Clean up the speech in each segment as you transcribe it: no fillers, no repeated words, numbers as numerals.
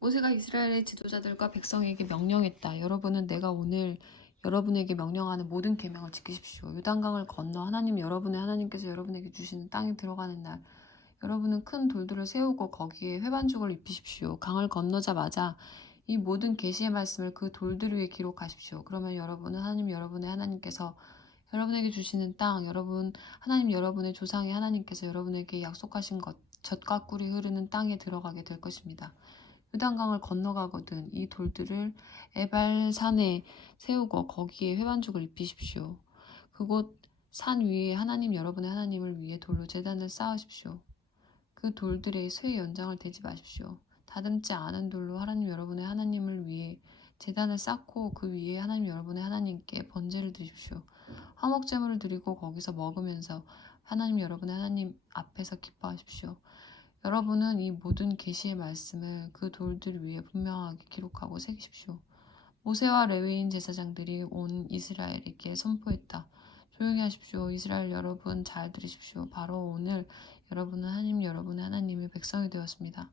모세가 이스라엘의 지도자들과 백성에게 명령했다. 여러분은 내가 오늘 여러분에게 명령하는 모든 계명을 지키십시오. 요단강을 건너 여러분의 하나님께서 여러분에게 주시는 땅에 들어가는 날, 여러분은 큰 돌들을 세우고 거기에 회반죽을 입히십시오. 강을 건너자마자 이 모든 계시의 말씀을 그 돌들 위에 기록하십시오. 그러면 여러분의 하나님께서 여러분에게 주시는 땅, 여러분의 조상의 하나님께서 여러분에게 약속하신 젖과 꿀이 흐르는 땅에 들어가게 될 것입니다. 요단강을 건너가거든 이 돌들을 에발산에 세우고 거기에 회반죽을 입히십시오. 그곳 산 위에 여러분의 하나님을 위해 돌로 제단을 쌓으십시오. 그 돌들의 쇠 연장을 대지 마십시오. 다듬지 않은 돌로 여러분의 하나님을 위해 제단을 쌓고 그 위에 여러분의 하나님께 번제를 드십시오. 화목제물을 드리고 거기서 먹으면서 여러분의 하나님 앞에서 기뻐하십시오. 여러분은 이 모든 계시의 말씀을 그 돌들 위에 분명하게 기록하고 새기십시오. 모세와 레위인 제사장들이 온 이스라엘에게 선포했다. 조용히 하십시오. 이스라엘 여러분 잘 들으십시오. 바로 오늘 여러분은 여러분의 하나님의 백성이 되었습니다.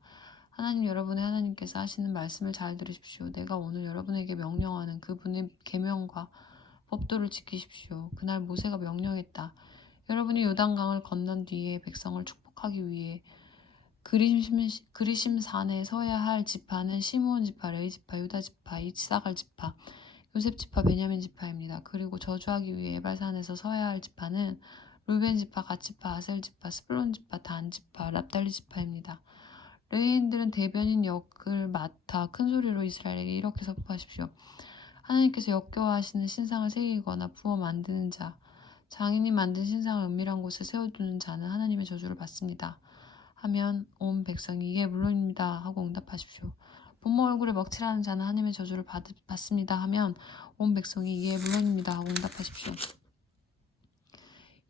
여러분의 하나님께서 하시는 말씀을 잘 들으십시오. 내가 오늘 여러분에게 명령하는 그분의 계명과 법도를 지키십시오. 그날 모세가 명령했다. 여러분이 요단강을 건넌 뒤에 백성을 축복하기 위해 그리심산에 서야 할 지파는 시므온 지파, 레위 지파, 유다 지파, 이사갈 지파, 요셉 지파, 베냐민 지파입니다. 그리고 저주하기 위해 에발산에서 서야 할 지파는 루벤 지파, 갓 지파, 아셀 지파, 스불론 지파, 단 지파, 납달리 지파입니다. 레위인들은 대변인 역을 맡아 큰 소리로 이스라엘에게 이렇게 선포하십시오. 하나님께서 역겨워하시는 신상을 새기거나 부어 만드는 자, 장인이 만든 신상을 은밀한 곳에 세워두는 자는 하나님의 저주를 받습니다. 하면 온 백성이 이게 물론입니다 하고 응답하십시오. 부모 얼굴에 먹칠하는 자는 하나님의 저주를 받습니다 하면 온 백성이 이게 물론입니다 하고 응답하십시오.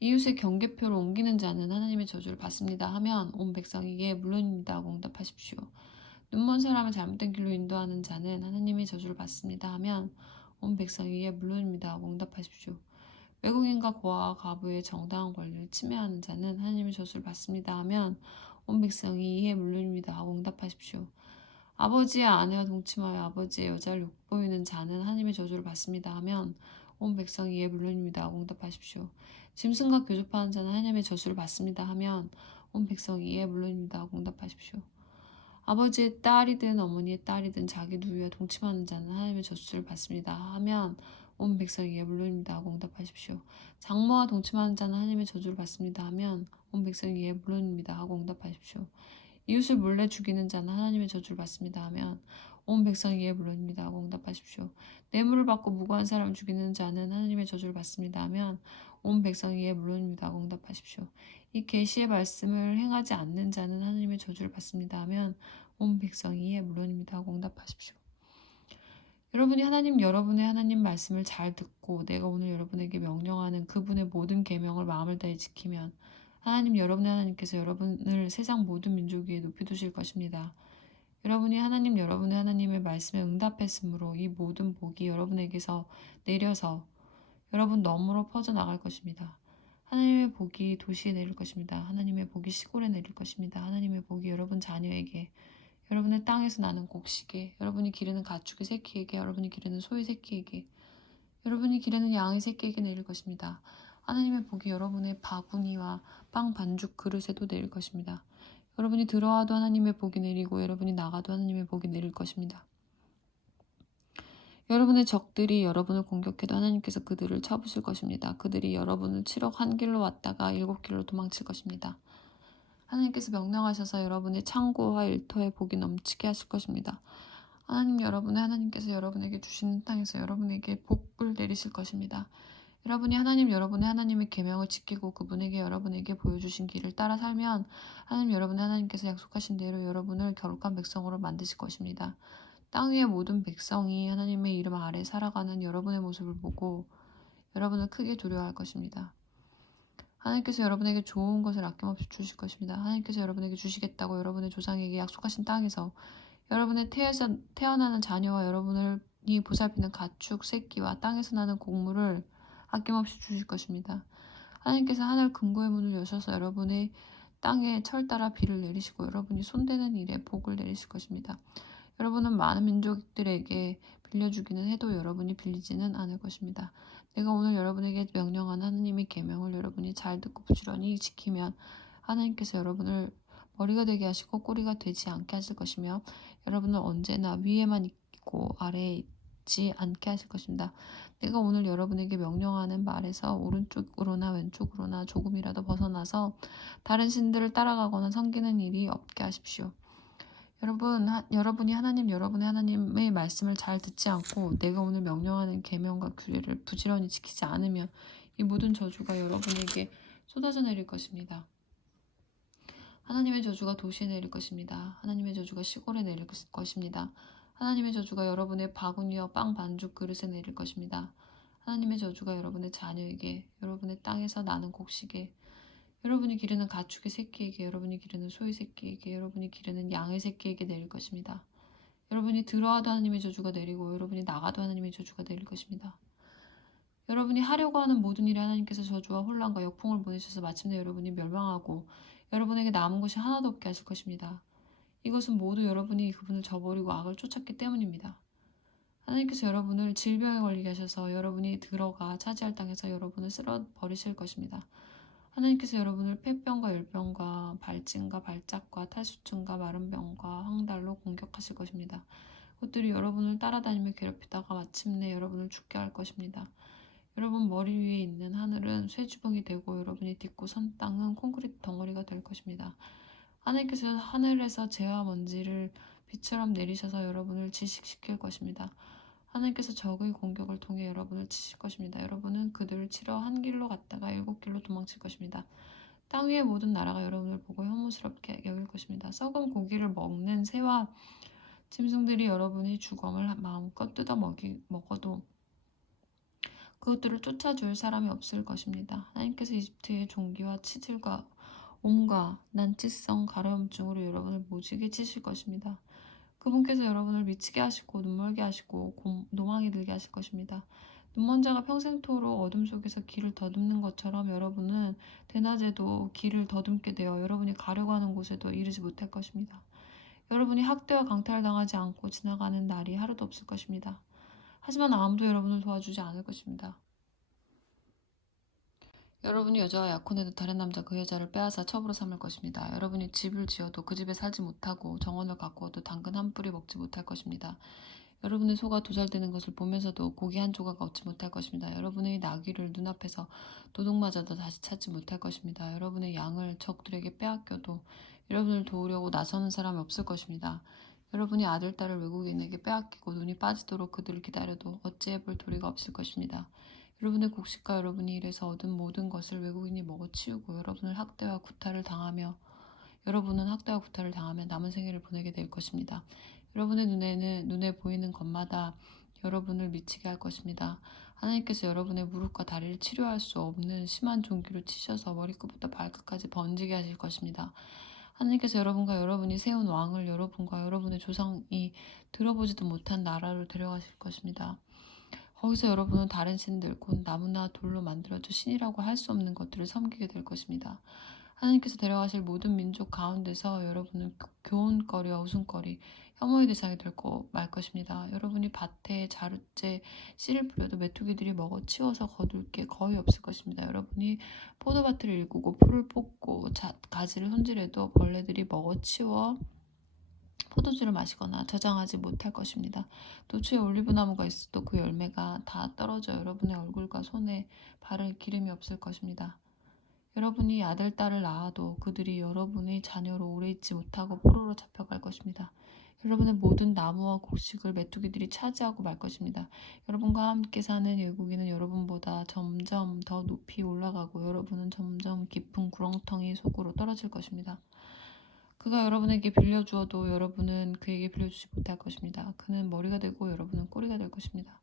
이웃의 경계표를 옮기는 자는 하나님의 저주를 받습니다 하면 온 백성이 이게 물론입니다 하고 응답하십시오. 눈먼 사람을 잘못된 길로 인도하는 자는 하나님의 저주를 받습니다 하면 온 백성이 이게 물론입니다 하고 응답하십시오. 외국인과 고아와 과부의 정당한 권리를 침해하는 자는 하나님의 저주를 받습니다 하면 온 백성이 이에 물론입니다 하고 응답하십시오. 아버지의 아내와 동침하여 아버지의 여자를 욕보이는 자는 하나님의 저주를 받습니다 하면 온 백성이 이에 물론입니다 하고 응답하십시오. 짐승과 교접하는 자는 하나님의 저주를 받습니다 하면 온 백성이 이에 물론입니다 하고 응답하십시오. 아버지의 딸이든 어머니의 딸이든 자기 누이와 동침하는 자는 하나님의 저주를 받습니다 하면 온 백성에게 물론입니다 하고 응답하십시오. 장모와 동침하는 자는 하나님의 저주를 받습니다 하면 온 백성에게 물론입니다 하고 응답하십시오. 이웃을 몰래 죽이는 자는 하나님의 저주를 받습니다 하면 온 백성에게 물론입니다 하고 응답하십시오. 뇌물을 받고 무고한 사람을 죽이는 자는 하나님의 저주를 받습니다 하면 온 백성에게 물론입니다 하고 응답하십시오. 이 계시의 말씀을 행하지 않는 자는 하나님의 저주를 받습니다 하면 온 백성이 이에 물론입니다 하고 응답하십시오. 여러분이 여러분의 하나님 말씀을 잘 듣고 내가 오늘 여러분에게 명령하는 그분의 모든 계명을 마음을 다해 지키면 여러분의 하나님께서 여러분을 세상 모든 민족 위에 높이 두실 것입니다. 여러분이 여러분의 하나님의 말씀에 응답했으므로 이 모든 복이 여러분에게서 내려서 여러분 너머로 퍼져나갈 것입니다. 하나님의 복이 도시에 내릴 것입니다. 하나님의 복이 시골에 내릴 것입니다. 하나님의 복이 여러분 자녀에게, 여러분의 땅에서 나는 곡식에, 여러분이 기르는 가축의 새끼에게, 여러분이 기르는 소의 새끼에게, 여러분이 기르는 양의 새끼에게 내릴 것입니다. 하나님의 복이 여러분의 바구니와 빵 반죽 그릇에도 내릴 것입니다. 여러분이 들어와도 하나님의 복이 내리고 여러분이 나가도 하나님의 복이 내릴 것입니다. 여러분의 적들이 여러분을 공격해도 하나님께서 그들을 쳐부실 것입니다. 그들이 여러분을 치러 한 길로 왔다가 7길로 도망칠 것입니다. 하나님께서 명령하셔서 여러분의 창고와 일터에 복이 넘치게 하실 것입니다. 여러분의 하나님께서 여러분에게 주시는 땅에서 여러분에게 복을 내리실 것입니다. 여러분이 여러분의 하나님의 계명을 지키고 그분에게 여러분에게 보여주신 길을 따라 살면 여러분의 하나님께서 약속하신 대로 여러분을 거룩한 백성으로 만드실 것입니다. 땅 위의 모든 백성이 하나님의 이름 아래 살아가는 여러분의 모습을 보고 여러분을 크게 두려워할 것입니다. 하나님께서 여러분에게 좋은 것을 아낌없이 주실 것입니다. 하나님께서 여러분에게 주시겠다고 여러분의 조상에게 약속하신 땅에서 여러분의 태어나는 자녀와 여러분이 보살피는 가축, 새끼와 땅에서 나는 곡물을 아낌없이 주실 것입니다. 하나님께서 하늘 금고의 문을 여셔서 여러분의 땅에 철 따라 비를 내리시고 여러분이 손대는 일에 복을 내리실 것입니다. 여러분은 많은 민족들에게 빌려주기는 해도 여러분이 빌리지는 않을 것입니다. 내가 오늘 여러분에게 명령한 하나님의 계명을 여러분이 잘 듣고 부지런히 지키면 하나님께서 여러분을 머리가 되게 하시고 꼬리가 되지 않게 하실 것이며 여러분은 언제나 위에만 있고 아래에 있지 않게 하실 것입니다. 내가 오늘 여러분에게 명령하는 말에서 오른쪽으로나 왼쪽으로나 조금이라도 벗어나서 다른 신들을 따라가거나 섬기는 일이 없게 하십시오. 여러분이 여러분의 하나님의 말씀을 잘 듣지 않고 내가 오늘 명령하는 계명과 규례를 부지런히 지키지 않으면 이 모든 저주가 여러분에게 쏟아져 내릴 것입니다. 하나님의 저주가 도시에 내릴 것입니다. 하나님의 저주가 시골에 내릴 것입니다. 하나님의 저주가 여러분의 바구니와 빵 반죽 그릇에 내릴 것입니다. 하나님의 저주가 여러분의 자녀에게, 여러분의 땅에서 나는 곡식에, 여러분이 기르는 가축의 새끼에게, 여러분이 기르는 소의 새끼에게, 여러분이 기르는 양의 새끼에게 내릴 것입니다. 여러분이 들어와도 하나님의 저주가 내리고 여러분이 나가도 하나님의 저주가 내릴 것입니다. 여러분이 하려고 하는 모든 일에 하나님께서 저주와 혼란과 역풍을 보내셔서 마침내 여러분이 멸망하고 여러분에게 남은 것이 하나도 없게 하실 것입니다. 이것은 모두 여러분이 그분을 저버리고 악을 쫓았기 때문입니다. 하나님께서 여러분을 질병에 걸리게 하셔서 여러분이 들어가 차지할 땅에서 여러분을 쓸어버리실 것입니다. 하나님께서 여러분을 폐병과 열병과 발진과 발작과 탈수증과 마른병과 황달로 공격하실 것입니다. 그것들이 여러분을 따라다니며 괴롭히다가 마침내 여러분을 죽게 할 것입니다. 여러분 머리 위에 있는 하늘은 쇠주먹이 되고 여러분이 딛고 선 땅은 콘크리트 덩어리가 될 것입니다. 하나님께서 하늘에서 재와 먼지를 비처럼 내리셔서 여러분을 지식시킬 것입니다. 하나님께서 적의 공격을 통해 여러분을 치실 것입니다. 여러분은 그들을 치러 한 길로 갔다가 7길로 도망칠 것입니다. 땅 위의 모든 나라가 여러분을 보고 혐오스럽게 여길 것입니다. 썩은 고기를 먹는 새와 짐승들이 여러분의 주검을 마음껏 뜯어 먹어도 그것들을 쫓아줄 사람이 없을 것입니다. 하나님께서 이집트의 종기와 치질과 옴과 난치성 가려움증으로 여러분을 모지게 치실 것입니다. 그분께서 여러분을 미치게 하시고 눈멀게 하시고 노망이 들게 하실 것입니다. 눈먼 자가 평생토록 어둠 속에서 길을 더듬는 것처럼 여러분은 대낮에도 길을 더듬게 되어 여러분이 가려고 하는 곳에도 이르지 못할 것입니다. 여러분이 학대와 강탈을 당하지 않고 지나가는 날이 하루도 없을 것입니다. 하지만 아무도 여러분을 도와주지 않을 것입니다. 여러분이 여자와 약혼해도 다른 남자 그 여자를 빼앗아 첩으로 삼을 것입니다. 여러분이 집을 지어도 그 집에 살지 못하고 정원을 가꾸어도 당근 한 뿌리 먹지 못할 것입니다. 여러분의 소가 도살되는 것을 보면서도 고기 한 조각 얻지 못할 것입니다. 여러분의 나귀를 눈앞에서 도둑맞아도 다시 찾지 못할 것입니다. 여러분의 양을 적들에게 빼앗겨도 여러분을 도우려고 나서는 사람이 없을 것입니다. 여러분이 아들, 딸을 외국인에게 빼앗기고 눈이 빠지도록 그들을 기다려도 어찌해 볼 도리가 없을 것입니다. 여러분의 곡식과 여러분이 일해서 얻은 모든 것을 외국인이 먹어치우고 여러분은 학대와 구타를 당하며 남은 생애를 보내게 될 것입니다. 여러분의 눈에 보이는 것마다 여러분을 미치게 할 것입니다. 하나님께서 여러분의 무릎과 다리를 치료할 수 없는 심한 종기로 치셔서 머리끝부터 발끝까지 번지게 하실 것입니다. 하나님께서 여러분과 여러분이 세운 왕을 여러분과 여러분의 조상이 들어보지도 못한 나라로 데려가실 것입니다. 거기서 여러분은 다른 신들, 곧 나무나 돌로 만들어져 신이라고 할 수 없는 것들을 섬기게 될 것입니다. 하나님께서 데려가실 모든 민족 가운데서 여러분은 교훈거리와 웃음거리, 혐오의 대상이 말 것입니다. 여러분이 밭에 자루째 씨를 뿌려도 메뚜기들이 먹어 치워서 거둘 게 거의 없을 것입니다. 여러분이 포도밭을 일구고 풀을 뽑고 가지를 손질해도 벌레들이 먹어 치워 포도주를 마시거나 저장하지 못할 것입니다. 도처에 올리브나무가 있어도 그 열매가 다 떨어져 여러분의 얼굴과 손에 바를 기름이 없을 것입니다. 여러분이 아들, 딸을 낳아도 그들이 여러분의 자녀로 오래 있지 못하고 포로로 잡혀갈 것입니다. 여러분의 모든 나무와 곡식을 메뚜기들이 차지하고 말 것입니다. 여러분과 함께 사는 외국인은 여러분보다 점점 더 높이 올라가고 여러분은 점점 깊은 구렁텅이 속으로 떨어질 것입니다. 그가 여러분에게 빌려주어도 여러분은 그에게 빌려주지 못할 것입니다. 그는 머리가 되고 여러분은 꼬리가 될 것입니다.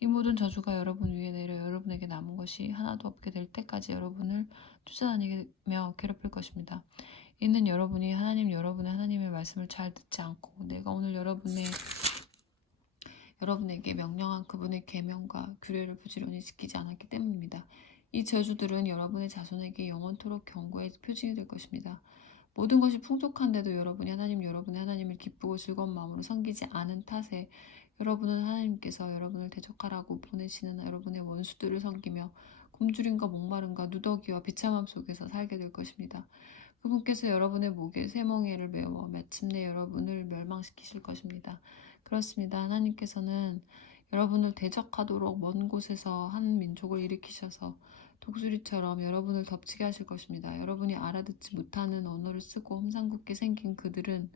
이 모든 저주가 여러분 위에 내려 여러분에게 남은 것이 하나도 없게 될 때까지 여러분을 쫓아다니며 괴롭힐 것입니다. 이는 여러분이 여러분의 하나님의 말씀을 잘 듣지 않고 내가 오늘 여러분에게 명령한 그분의 계명과 규례를 부지런히 지키지 않았기 때문입니다. 이 저주들은 여러분의 자손에게 영원토록 경고의 표징이 될 것입니다. 모든 것이 풍족한데도 여러분이 여러분의 하나님을 기쁘고 즐거운 마음으로 섬기지 않은 탓에 여러분은 하나님께서 여러분을 대적하라고 보내시는 여러분의 원수들을 섬기며 굶주림과 목마름과 누더기와 비참함 속에서 살게 될 것입니다. 그분께서 여러분의 목에 쇠멍에를 메워 마침내 여러분을 멸망시키실 것입니다. 그렇습니다. 하나님께서는 여러분을 대적하도록 먼 곳에서 한 민족을 일으키셔서 독수리처럼 여러분을 덮치게 하실 것입니다. 여러분이 알아듣지 못하는 언어를 쓰고 험상궂게 생긴 그들은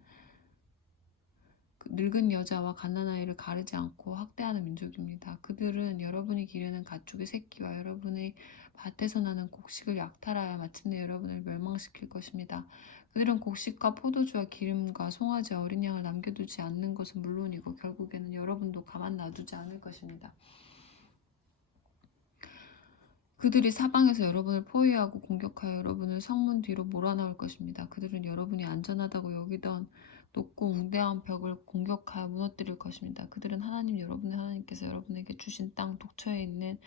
늙은 여자와 갓난아이를 가르지 않고 학대하는 민족입니다. 그들은 여러분이 기르는 가축의 새끼와 여러분의 밭에서 나는 곡식을 약탈하여 마침내 여러분을 멸망시킬 것입니다. 그들은 곡식과 포도주와 기름과 송아지와 어린 양을 남겨두지 않는 것은 물론이고 결국에는 여러분도 가만 놔두지 않을 것입니다. 그들이 사방에서 여러분을 포위하고 공격하여 여러분을 성문 뒤로 몰아넣을 것입니다. 그들은 여러분이 안전하다고 여기던 높고 웅대한 벽을 공격하여 무너뜨릴 것입니다. 그들은 여러분의 하나님께서 여러분에게 주신 땅 독처에 있는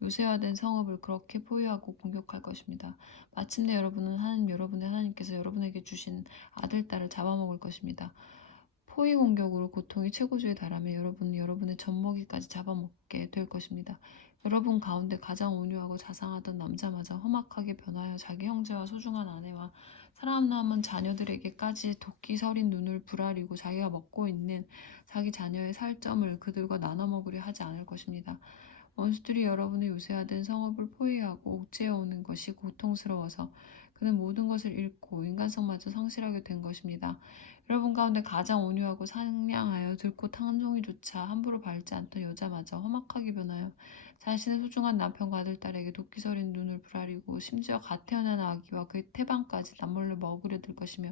요새화된 성읍을 그렇게 포위하고 공격할 것입니다. 마침내 여러분의 하나님께서 여러분에게 주신 아들, 딸을 잡아먹을 것입니다. 포위 공격으로 고통이 최고조에 달하며 여러분은 여러분의 젖먹이까지 잡아먹게 될 것입니다. 여러분 가운데 가장 온유하고 자상하던 남자마저 험악하게 변하여 자기 형제와 소중한 아내와 사람 남은 자녀들에게까지 도끼 서린 눈을 부라리고 자기가 먹고 있는 자기 자녀의 살점을 그들과 나눠 먹으려 하지 않을 것입니다. 원수들이 여러분의 요새화된 성읍을 포위하고 옥죄어 오는 것이 고통스러워서 그는 모든 것을 잃고 인간성마저 상실하게 된 것입니다. 여러분 가운데 가장 온유하고 상냥하여 들꽃 한 송이조차 함부로 밟지 않던 여자마저 험악하게 변하여 자신의 소중한 남편과 아들, 딸에게 도끼 서린 눈을 부라리고 심지어 갓 태어난 아기와 그의 태반까지 남몰래 먹으려 들 것이며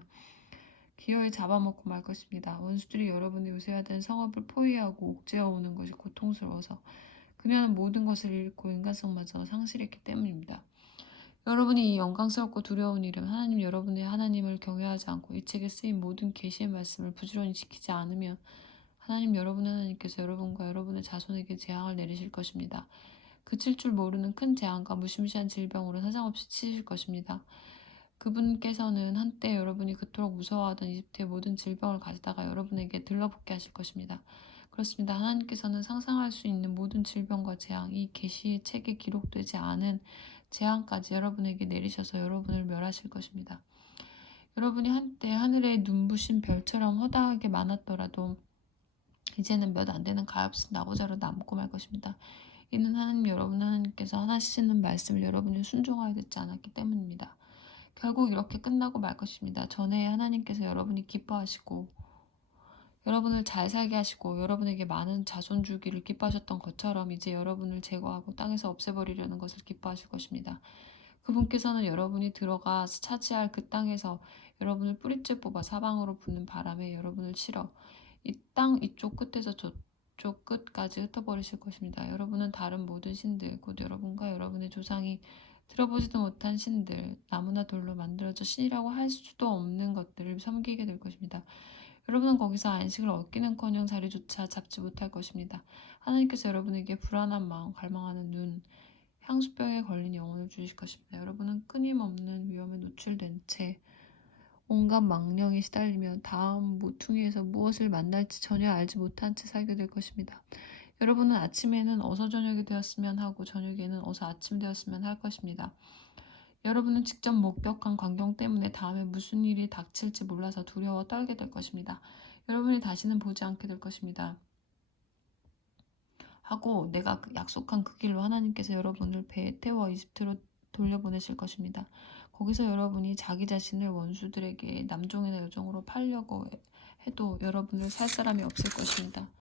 기어이 잡아먹고 말 것입니다. 원수들이 여러분의 요새화된 성읍을 포위하고 옥죄어 오는 것이 고통스러워서 그녀는 모든 것을 잃고 인간성마저 상실했기 때문입니다. 여러분이 이 영광스럽고 두려운 일은 여러분의 하나님을 경외하지 않고 이 책에 쓰인 모든 계시의 말씀을 부지런히 지키지 않으면 여러분의 하나님께서 여러분과 여러분의 자손에게 재앙을 내리실 것입니다. 그칠 줄 모르는 큰 재앙과 무시무시한 질병으로 사정없이 치실 것입니다. 그분께서는 한때 여러분이 그토록 무서워하던 이집트의 모든 질병을 가져다가 여러분에게 들러붙게 하실 것입니다. 그렇습니다. 하나님께서는 상상할 수 있는 모든 질병과 재앙, 이 계시의 책에 기록되지 않은 재앙까지 여러분에게 내리셔서 여러분을 멸하실 것입니다. 여러분이 한때 하늘에 눈부신 별처럼 허다하게 많았더라도 이제는 몇 안 되는 가엾은 나고자로 남고 말 것입니다. 이는 하나님께서 하시는 말씀을 여러분이 순종하여 듣지 않았기 때문입니다. 결국 이렇게 끝나고 말 것입니다. 전에 하나님께서 여러분이 기뻐하시고 여러분을 잘 살게 하시고 여러분에게 많은 자손 주기를 기뻐하셨던 것처럼 이제 여러분을 제거하고 땅에서 없애버리려는 것을 기뻐하실 것입니다. 그분께서는 여러분이 들어가 차지할 그 땅에서 여러분을 뿌리째 뽑아 사방으로 부는 바람에 여러분을 실어 이 땅 이쪽 끝에서 저쪽 끝까지 흩어버리실 것입니다. 여러분은 다른 모든 신들, 곧 여러분과 여러분의 조상이 들어보지도 못한 신들, 나무나 돌로 만들어져 신이라고 할 수도 없는 것들을 섬기게 될 것입니다. 여러분은 거기서 안식을 얻기는커녕 자리조차 잡지 못할 것입니다. 하나님께서 여러분에게 불안한 마음, 갈망하는 눈, 향수병에 걸린 영혼을 주실 것입니다. 여러분은 끊임없는 위험에 노출된 채 온갖 망령에 시달리며 다음 모퉁이에서 무엇을 만날지 전혀 알지 못한 채 살게 될 것입니다. 여러분은 아침에는 어서 저녁이 되었으면 하고 저녁에는 어서 아침 되었으면 할 것입니다. 여러분은 직접 목격한 광경 때문에 다음에 무슨 일이 닥칠지 몰라서 두려워 떨게 될 것입니다. 여러분이 다시는 보지 않게 될 것입니다. 하고 내가 약속한 그 길로 하나님께서 여러분을 배에 태워 이집트로 돌려보내실 것입니다. 거기서 여러분이 자기 자신을 원수들에게 남종이나 여종으로 팔려고 해도 여러분을 살 사람이 없을 것입니다.